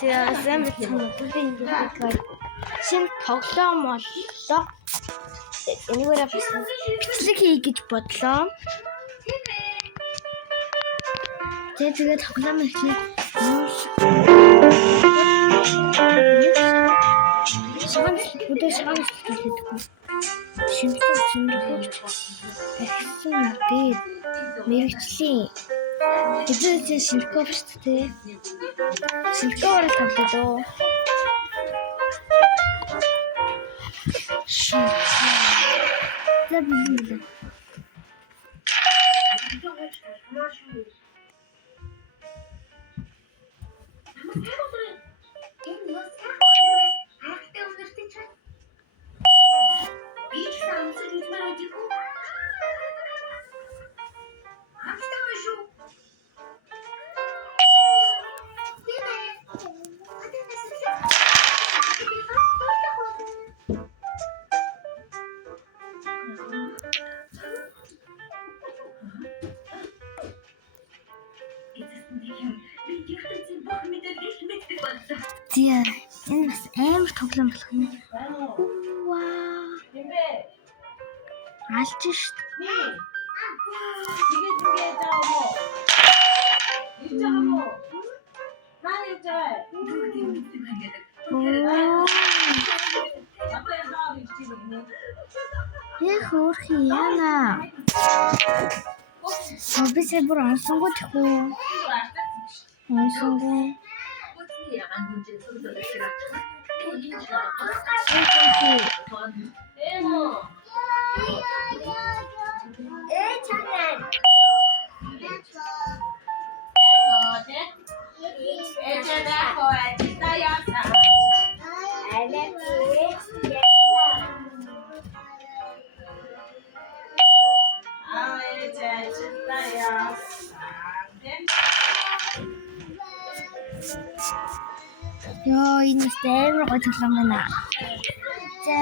За сайн байна. Би ингээд шинэ тоглоом боллоо. Энийгээрээ бас бичлэг хий гэж бодлоо. Тэгээд тоглоом эхлэх шаганц хэлэхгүй. Шинжлэх ахисан дээд мэрэгчлийн хэзээ шинжлэх шүү дээ. Шинжлэхөөр тоглоё. За билээ. Тиа энэ бас амар тоглоом болох юм. Вау. Алж шít. Хөрх яана. Обисээ бүр онсонгоо тэхүү. Онсонгоо. Йоо, энэ амар гоё тоглоом байна. За.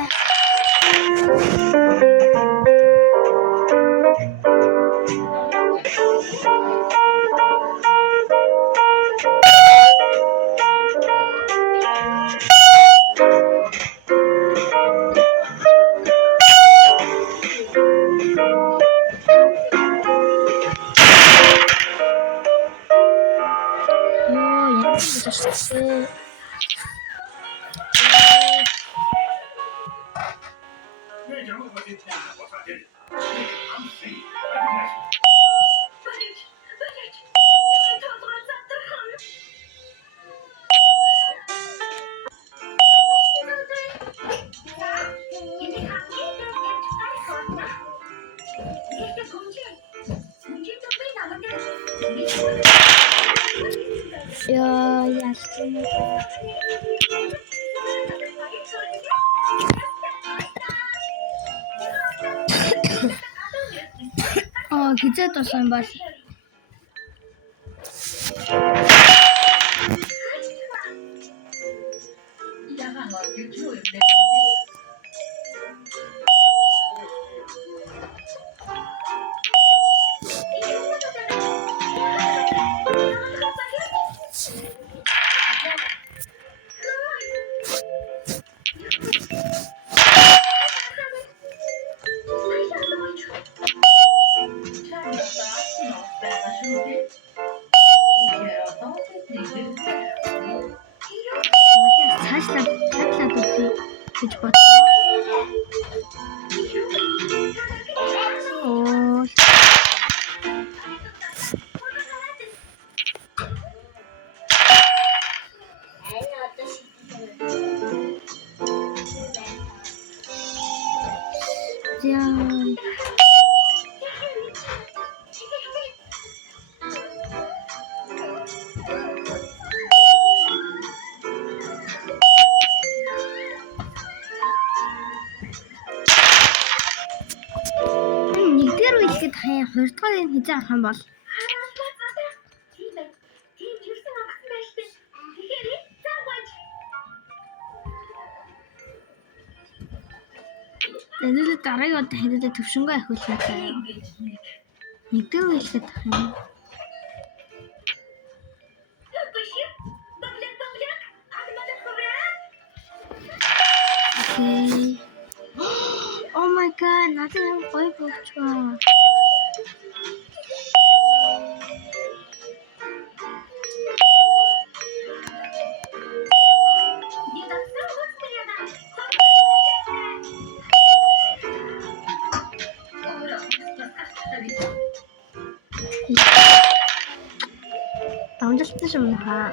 Хизээд болсон юм бол гэж бодлоо. Хоёрдугаар нь хизээ авах юм бол энэ дараагийн удаа хэдүүлээ төвшөнгөө ахиулах юм. Нэгдүгээр хэлэхэд тах юм. Окей. Oh my god, надад амар гоё болчихоо. Амжилттай юм хаа.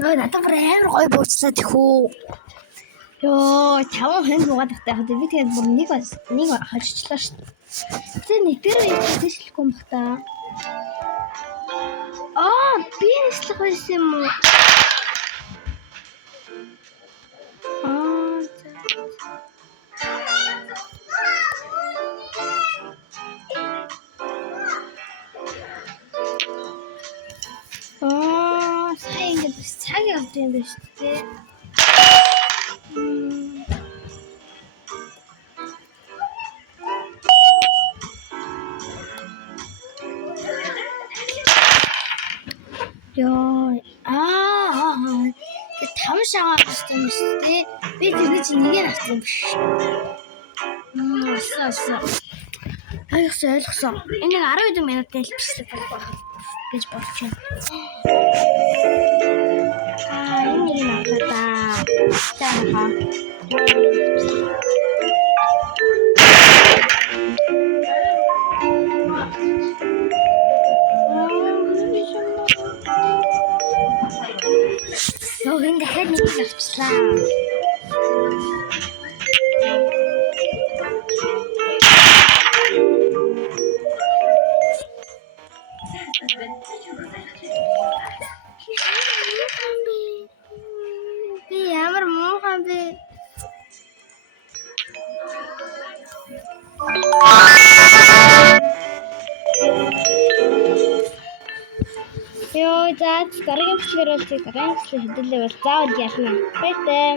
Нөө надад бүр амар гоё бууцлаа тэхүү. Йоо, 5 хэн нугаад тахтай хаа. Би тэгээд бүр нэг хожчлаа шүү дээ. Тэгээ нэгдэр хийчихлэхгүй юм бах та. Би нэслэх байсан юм уу? Сайн ингэж цаг явж юм байна шүү дээ. Йоо. Там шагаа авсан юм шүү дээ. Би тэрний чинь нэгийг авсан биш. Ойлгосон. Энэ 12 минут дэлбэслэг болох гэж бодож байна. Энэ нэг авлаа. Тааха. Йоо, дахиад нэг авчлаа. Би ямар муухан бэ? Йоо, за гарагийн бичлэгээр бол гарагийн бичлэг хэдүүлээ бол заавал ялна. Баяртай.